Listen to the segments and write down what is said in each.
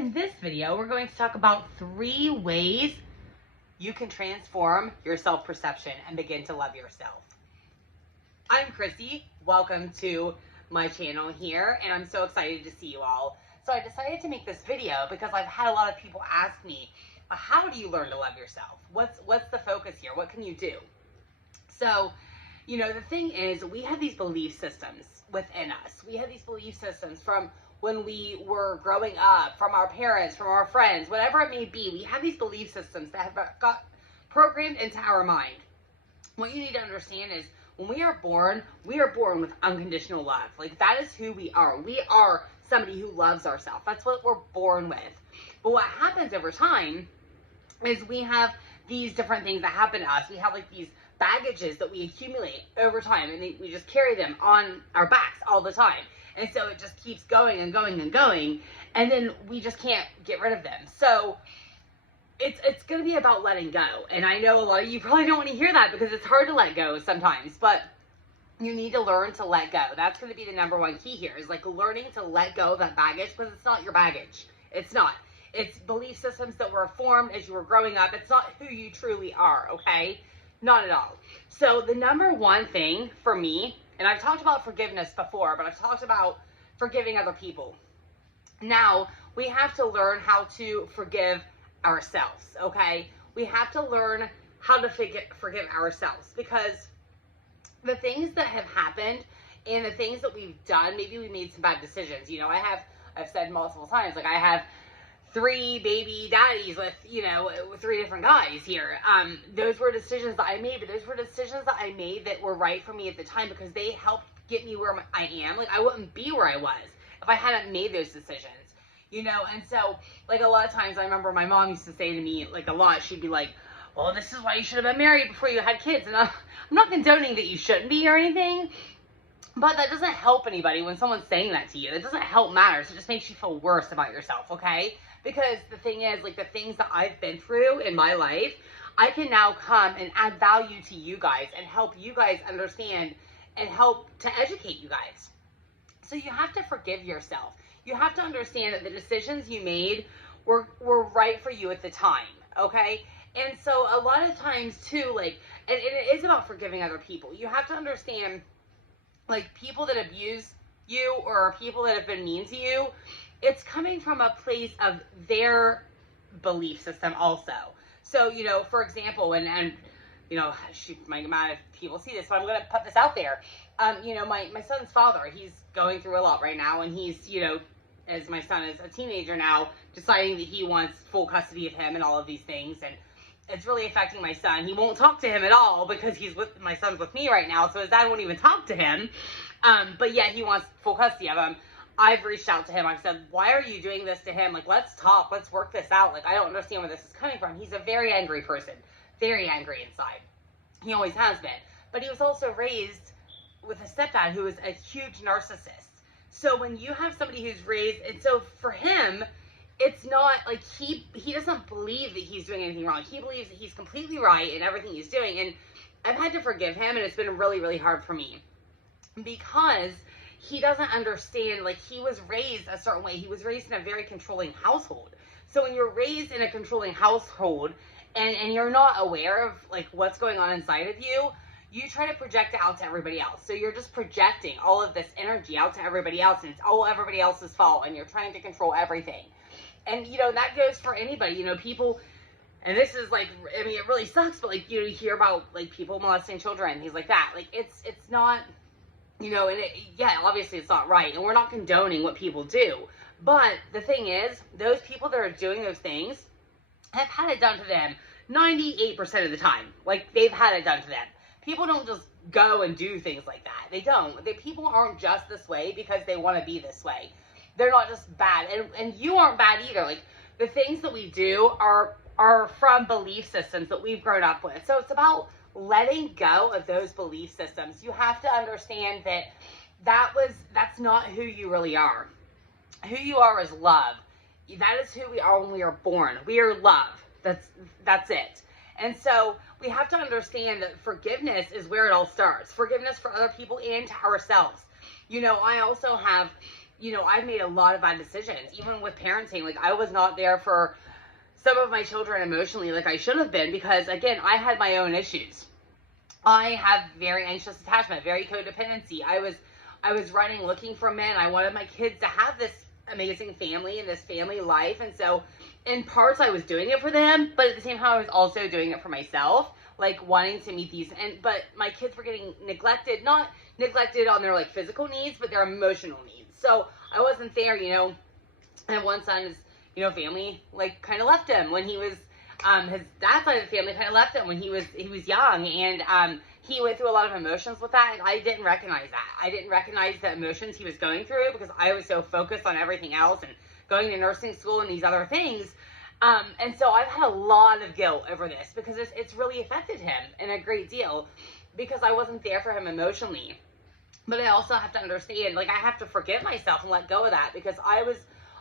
in this video, we're going to talk about 3 ways you can transform your self-perception and begin to love yourself. I'm Chrissy. Welcome to my channel here, and I'm so excited to see you all. So I decided to make this video because I've had a lot of people ask me, how do you learn to love yourself? What's the focus here? What can you do? So, the thing is, we have these belief systems within us. We have these belief systems from when we were growing up, from our parents, from our friends, whatever it may be. We have these belief systems that have got programmed into our mind. What you need to understand is when we are born with unconditional love. Like, that is who we are. We are somebody who loves ourselves. That's what we're born with. But what happens over time is we have these different things that happen to us. We have like these baggages that we accumulate over time, and we just carry them on our backs all the time. And so it just keeps going and going and going, and then we just can't get rid of them. So it's going to be about letting go. And I know a lot of you probably don't want to hear that because it's hard to let go sometimes, but you need to learn to let go. That's going to be the number one key here, is like learning to let go of that baggage, because it's not your baggage. It's not. It's belief systems that were formed as you were growing up. It's not who you truly are, okay? Not at all. So the number one thing for me, and I've talked about forgiveness before, but I've talked about forgiving other people. Now, we have to learn how to forgive ourselves, okay? We have to learn how to forgive ourselves, because the things that have happened and the things that we've done, maybe we made some bad decisions. I've said multiple times, like I have 3 baby daddies with 3 different guys here. Those were decisions that I made, but those were decisions that I made that were right for me at the time, because they helped get me where I am. Like, I wouldn't be where I was if I hadn't made those decisions, and so, like, a lot of times I remember my mom used to say to me, like, a lot, she'd be like, well, this is why you should have been married before you had kids. And I'm not condoning that you shouldn't be or anything, but that doesn't help anybody when someone's saying that to you. It doesn't help matters. It just makes you feel worse about yourself, okay? Because the thing is, like, the things that I've been through in my life, I can now come and add value to you guys and help you guys understand and help to educate you guys. So you have to forgive yourself. You have to understand that the decisions you made were right for you at the time, okay? And so a lot of times too, like, and it is about forgiving other people. You have to understand, like, people that abuse you or people that have been mean to you, it's coming from a place of their belief system also. So, for example, and shoot, my amount of people see this, so I'm going to put this out there. My son's father, he's going through a lot right now, and he's, as my son is a teenager now, deciding that he wants full custody of him and all of these things, and it's really affecting my son. He won't talk to him at all because my son's with me right now, so his dad won't even talk to him. But yet he wants full custody of him. I've reached out to him. I've said, why are you doing this to him? Like, let's talk. Let's work this out. Like, I don't understand where this is coming from. He's a very angry person. Very angry inside. He always has been. But he was also raised with a stepdad who is a huge narcissist. So when you have somebody who's raised, and so for him, it's not like he doesn't believe that he's doing anything wrong. He believes that he's completely right in everything he's doing. And I've had to forgive him, and it's been really, really hard for me, because he doesn't understand, like, he was raised a certain way. He was raised in a very controlling household. So when you're raised in a controlling household and you're not aware of, like, what's going on inside of you, you try to project it out to everybody else. So you're just projecting all of this energy out to everybody else, and it's all everybody else's fault, and you're trying to control everything. And, that goes for anybody, people, and this is, like, I mean, it really sucks, but, like, you hear about, like, people molesting children, things like that. Like, it's not, and obviously it's not right, and we're not condoning what people do. But the thing is, those people that are doing those things have had it done to them 98% of the time. Like, they've had it done to them. People don't just go and do things like that. They don't. People aren't just this way because they want to be this way. They're not just bad. And you aren't bad either. Like, the things that we do are from belief systems that we've grown up with. So it's about letting go of those belief systems. You have to understand that that's not who you really are. Who you are is love. That is who we are when we are born. We are love. That's it. And so we have to understand that forgiveness is where it all starts. Forgiveness for other people and to ourselves. I also have, you know, I've made a lot of bad decisions, even with parenting. Like, I was not there for some of my children emotionally like I should have been, because again, I had my own issues. I have very anxious attachment, very codependency. I was running looking for men. I wanted my kids to have this amazing family and this family life. And so in parts I was doing it for them, but at the same time I was also doing it for myself, like wanting to meet these, but my kids were getting neglected, not neglected on their like physical needs, but their emotional needs. So I wasn't there, you know. And one son is, you know, family like kind of left him when he was his dad's side of the family kind of left him when he was young, and he went through a lot of emotions with that, and I didn't recognize that. I didn't recognize the emotions he was going through because I was so focused on everything else and going to nursing school and these other things. And so I've had a lot of guilt over this because it's really affected him in a great deal because I wasn't there for him emotionally. But I also have to understand, like, I have to forgive myself and let go of that, because I was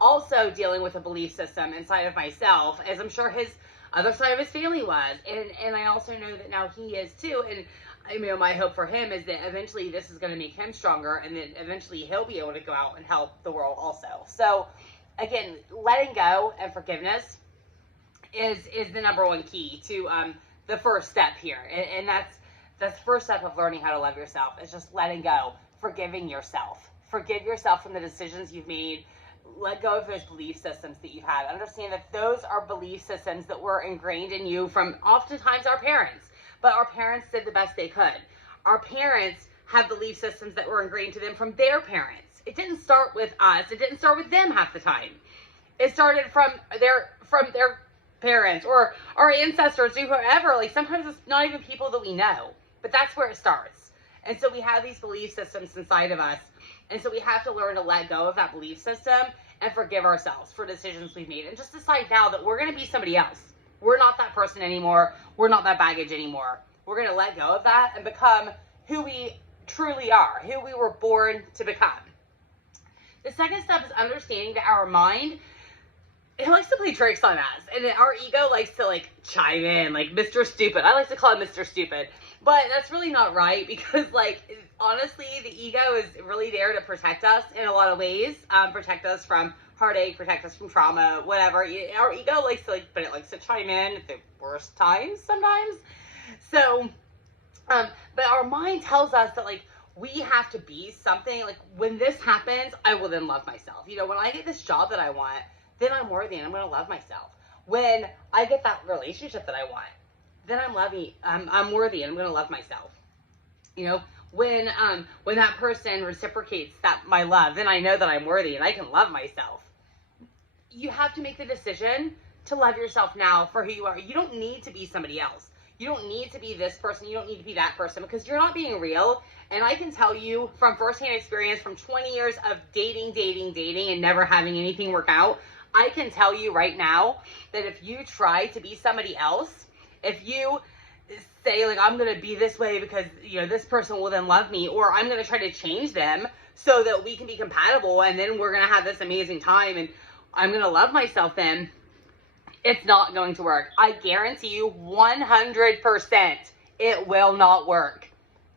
also dealing with a belief system inside of myself, as I'm sure his other side of his family was. And I also know that now he is too. And I mean, my hope for him is that eventually this is going to make him stronger, and then eventually he'll be able to go out and help the world also. So again, letting go and forgiveness is the number one key to the first step here. And that's the first step of learning how to love yourself, is just letting go, forgiving yourself. Forgive yourself from the decisions you've made. Let go of those belief systems that you've had. Understand that those are belief systems that were ingrained in you from oftentimes our parents. But our parents did the best they could. Our parents have belief systems that were ingrained to them from their parents. It didn't start with us. It didn't start with them half the time. It started from their parents or our ancestors or whoever. Like, sometimes it's not even people that we know. But that's where it starts. And so we have these belief systems inside of us. And so we have to learn to let go of that belief system and forgive ourselves for decisions we've made. And just decide now that we're going to be somebody else. We're not that person anymore. We're not that baggage anymore. We're going to let go of that and become who we truly are, who we were born to become. The second step is understanding that our mind, it likes to play tricks on us. And our ego likes to like chime in, like Mr. Stupid. I like to call him Mr. Stupid. But that's really not right, because like, honestly, the ego is really there to protect us in a lot of ways. Protect us from heartache, protect us from trauma, whatever. Our ego likes to but it likes to chime in at the worst times sometimes. So, but our mind tells us that like, we have to be something. Like, when this happens, I will then love myself. You know, when I get this job that I want, then I'm worthy and I'm going to love myself. When I get that relationship that I want, then I'm worthy and I'm going to love myself. You know, when that person reciprocates my love, then I know that I'm worthy and I can love myself. You have to make the decision to love yourself now for who you are. You don't need to be somebody else. You don't need to be this person. You don't need to be that person, because you're not being real. And I can tell you from firsthand experience, from 20 years of dating and never having anything work out, I can tell you right now that if you try to be somebody else, if you say like, I'm going to be this way because, you know, this person will then love me, or I'm going to try to change them so that we can be compatible and then we're going to have this amazing time and I'm going to love myself, then it's not going to work. I guarantee you 100% it will not work.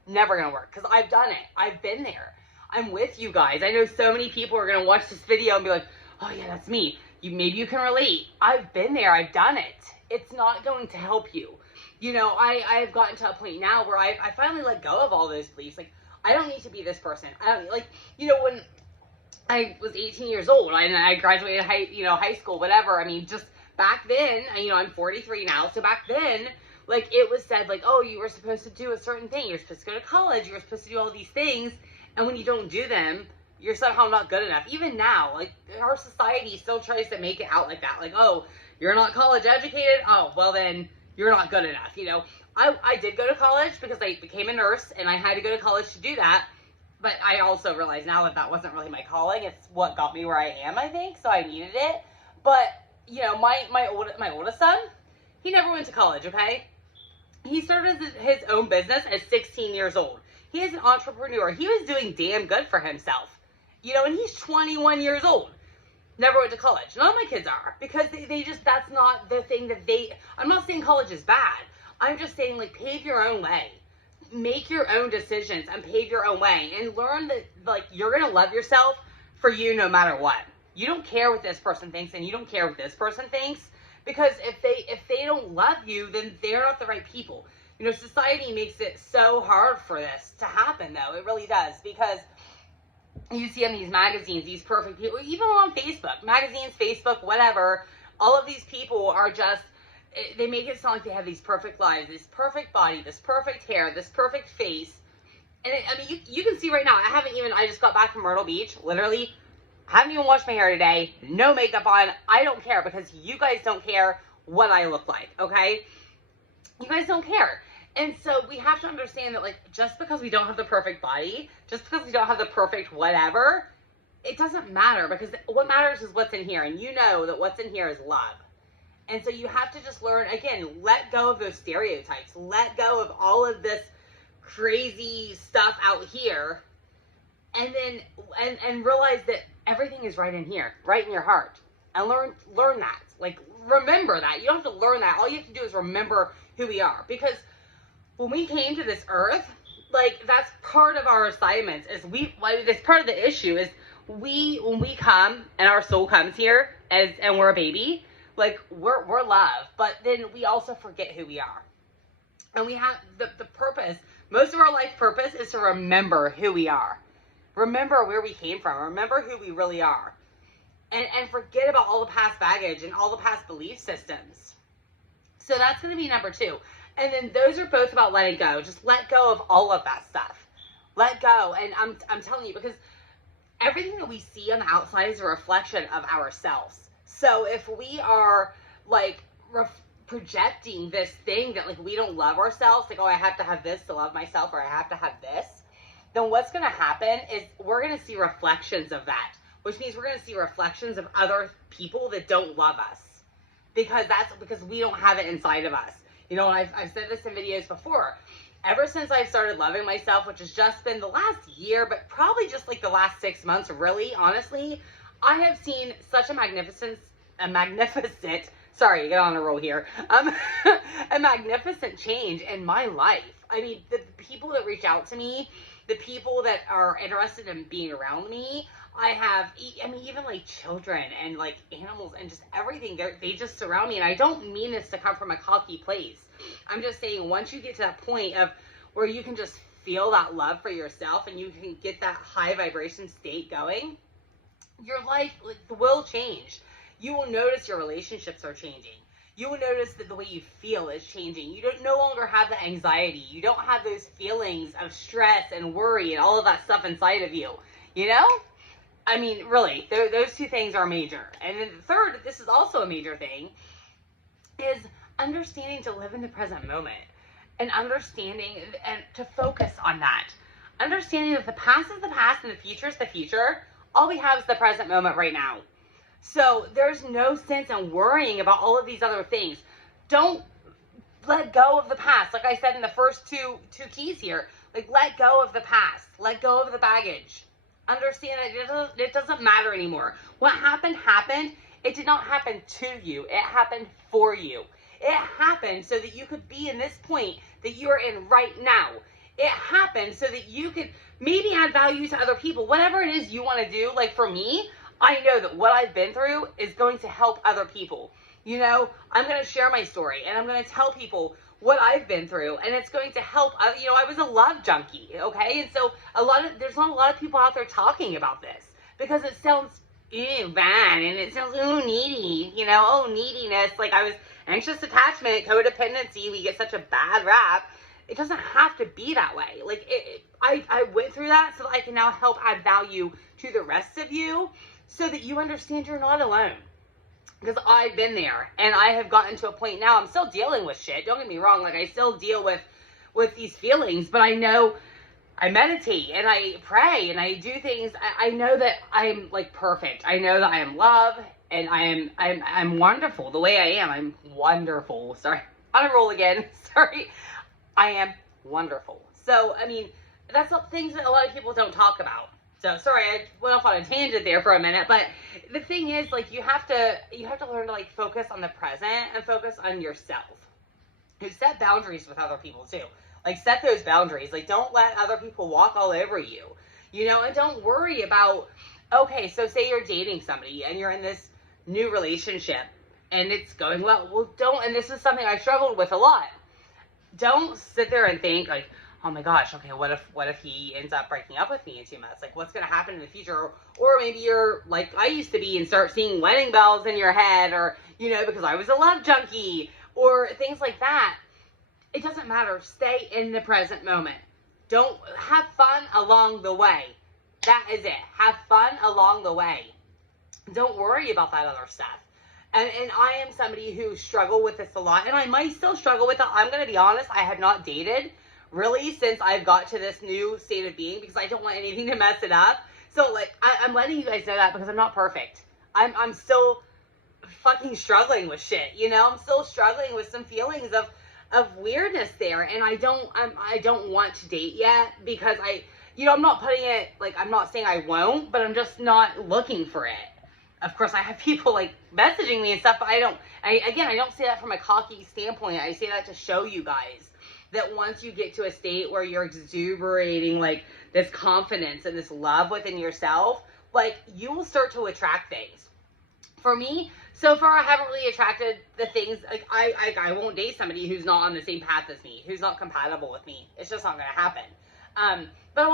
Never going to work, because I've done it. I've been there. I'm with you guys. I know so many people are going to watch this video and be like, oh yeah, that's me. Maybe you can relate. I've been there. I've done it. It's not going to help you. You know, I've gotten to a point now where I finally let go of all those beliefs. Like, I don't need to be this person. I don't, like, you know, when I was 18 years old and I graduated high school, whatever. I mean, just back then, you know, I'm 43 now. So back then, like, it was said like, oh, you were supposed to do a certain thing. You're supposed to go to college. You were supposed to do all these things. And when you don't do them, you're somehow not good enough. Even now, like, our society still tries to make it out like that. Like, oh, you're not college educated. Oh, well then you're not good enough. You know, I did go to college because I became a nurse and I had to go to college to do that. But I also realize now that wasn't really my calling. It's what got me where I am, I think. So I needed it. But, you know, my oldest son, he never went to college, okay? He started his own business at 16 years old. He is an entrepreneur. He was doing damn good for himself. You know, and he's 21 years old. Never went to college. None of my kids are, because they just, that's not the thing that I'm not saying college is bad. I'm just saying, like, pave your own way. Make your own decisions and pave your own way, and learn that, like, you're going to love yourself for you no matter what. You don't care what this person thinks, and you don't care what this person thinks, because if they don't love you, then they're not the right people. You know, society makes it so hard for this to happen, though. It really does, because you see in these magazines, these perfect people, even on Facebook, magazines, Facebook, whatever, all of these people are just, they make it sound like they have these perfect lives, this perfect body, this perfect hair, this perfect face. And I mean, you can see right now, I just got back from Myrtle Beach, literally, haven't even washed my hair today, no makeup on. I don't care, because you guys don't care what I look like, okay? You guys don't care. And so we have to understand that, like, just because we don't have the perfect body, just because we don't have the perfect whatever, it doesn't matter, because what matters is what's in here. And you know that what's in here is love. And so you have to just learn, again, let go of those stereotypes. Let go of all of this crazy stuff out here. And then, and realize that everything is right in here, right in your heart. And learn that. Like, remember that. You don't have to learn that. All you have to do is remember who we are. Because when we came to this earth, like, that's part of our assignments. That's part of the issue is when we come and our soul comes here and we're a baby, like, we're love. But then we also forget who we are. And we have the purpose. Most of our life purpose is to remember who we are. Remember where we came from. Remember who we really are. And forget about all the past baggage and all the past belief systems. So that's going to be number 2. And then those are both about letting go. Just let go of all of that stuff. Let go. And I'm telling you, because everything that we see on the outside is a reflection of ourselves. So if we are, like, projecting this thing that, like, we don't love ourselves, like, oh, I have to have this to love myself, or I have to have this, then what's going to happen is we're going to see reflections of that, which means we're going to see reflections of other people that don't love us, because we don't have it inside of us. You know, I've said this in videos before. Ever since I've started loving myself, which has just been the last year, but probably just like the last 6 months, really, honestly, I have seen such a magnificent, sorry, get on a roll here, a magnificent change in my life. I mean, the people that reach out to me, the people that are interested in being around me, even like children and like animals and just everything, they just surround me. And I don't mean this to come from a cocky place. I'm just saying, once you get to that point of where you can just feel that love for yourself and you can get that high vibration state going, your life will change. You will notice your relationships are changing. You will notice that the way you feel is changing. You no longer have the anxiety. You don't have those feelings of stress and worry and all of that stuff inside of you. You know? I mean, really, those 2 things are major. And then the third, this is also a major thing, is understanding to live in the present moment. And understanding and to focus on that. Understanding that the past is the past and the future is the future. All we have is the present moment right now. So there's no sense in worrying about all of these other things. Don't let go of the past. Like I said in the first two keys here, like, let go of the past. Let go of the baggage. Understand that it doesn't matter anymore. What happened. It did not happen to you. It happened for you. It happened so that you could be in this point that you are in right now. It happened so that you could maybe add value to other people. Whatever it is you want to do, like for me, I know that what I've been through is going to help other people. You know, I'm going to share my story and I'm going to tell people what I've been through, and it's going to help. You know, I was a love junkie, okay? And so there's not a lot of people out there talking about this because it sounds bad and it sounds needy, you know, neediness. Like, I was anxious attachment, codependency. We get such a bad rap. It doesn't have to be that way. Like, I went through that so that I can now help add value to the rest of you so that you understand you're not alone. Because I've been there, and I have gotten to a point now, I'm still dealing with shit. Don't get me wrong. Like, I still deal with these feelings, but I know I meditate and I pray and I do things. I know that I'm like perfect. I know that I am love and I'm wonderful the way I am. I'm wonderful. Sorry. On a roll again. Sorry. I am wonderful. So, I mean, that's things that a lot of people don't talk about. So, sorry, I went off on a tangent there for a minute, but the thing is, like, you have to learn to, like, focus on the present and focus on yourself. You set boundaries with other people, too. Like, set those boundaries. Like, don't let other people walk all over you, you know, and don't worry about Okay, so say you're dating somebody and you're in this new relationship and it's going well. Well, don't, and this is something I struggled with a lot. Don't sit there and think like, oh my gosh, okay, what if he ends up breaking up with me in 2 months? Like, what's going to happen in the future? Or maybe you're like I used to be and start seeing wedding bells in your head, or, you know, because I was a love junkie, or things like that. It doesn't matter. Stay in the present moment. Don't have fun along the way. That is it. Have fun along the way. Don't worry about that other stuff. And I am somebody who struggled with this a lot, and I might still struggle with it. I'm going to be honest. I have not dated really since I've got to this new state of being because I don't want anything to mess it up. So like, I'm letting you guys know that because I'm not perfect. I'm still fucking struggling with shit. You know, I'm still struggling with some feelings of weirdness there, and I don't want to date yet because I'm not putting it, like, I'm not saying I won't, but I'm just not looking for it. Of course, I have people, like, messaging me and stuff, but I don't say that from a cocky standpoint. I say that to show you guys that once you get to a state where you're exuberating, like, this confidence and this love within yourself, like, you will start to attract things. For me, so far, I haven't really attracted the things, like, I won't date somebody who's not on the same path as me, who's not compatible with me. It's just not going to happen. But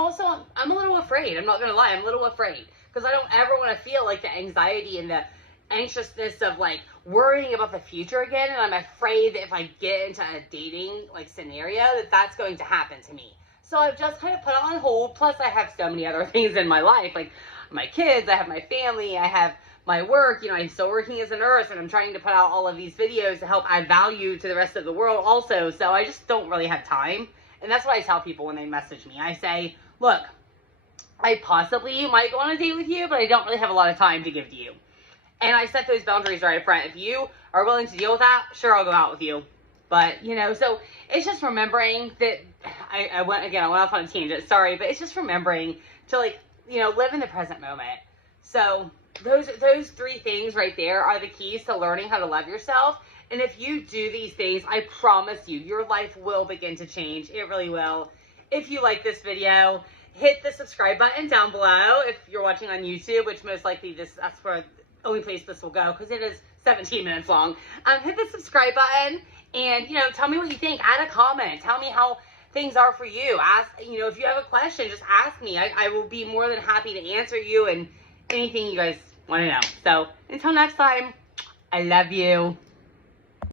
I'm a little afraid. I'm not going to lie. I'm a little afraid because I don't ever want to feel like the anxiety and the anxiousness of like worrying about the future again. And I'm afraid that if I get into a dating like scenario, that's going to happen to me. So I've just kind of put it on hold. Plus I have so many other things in my life, like my kids, I have my family, I have my work, I'm still working as a nurse and I'm trying to put out all of these videos to help add value to the rest of the world also. So I just don't really have time. And that's what I tell people when they message me. I say, look, I possibly might go on a date with you, but I don't really have a lot of time to give to you. And I set those boundaries right up front. If you are willing to deal with that, sure, I'll go out with you. But, so it's just remembering that I went off on a tangent, sorry, but it's just remembering to live in the present moment. So those three things right there are the keys to learning how to love yourself. And if you do these things, I promise you, your life will begin to change. It really will. If you like this video, hit the subscribe button down below. If you're watching on YouTube, which most likely that's where the only place this will go because it is 17 minutes long. Hit the subscribe button and, tell me what you think. Add a comment. Tell me how things are for you. Ask, if you have a question, just ask me. I will be more than happy to answer you and anything you guys want to know. So until next time, I love you.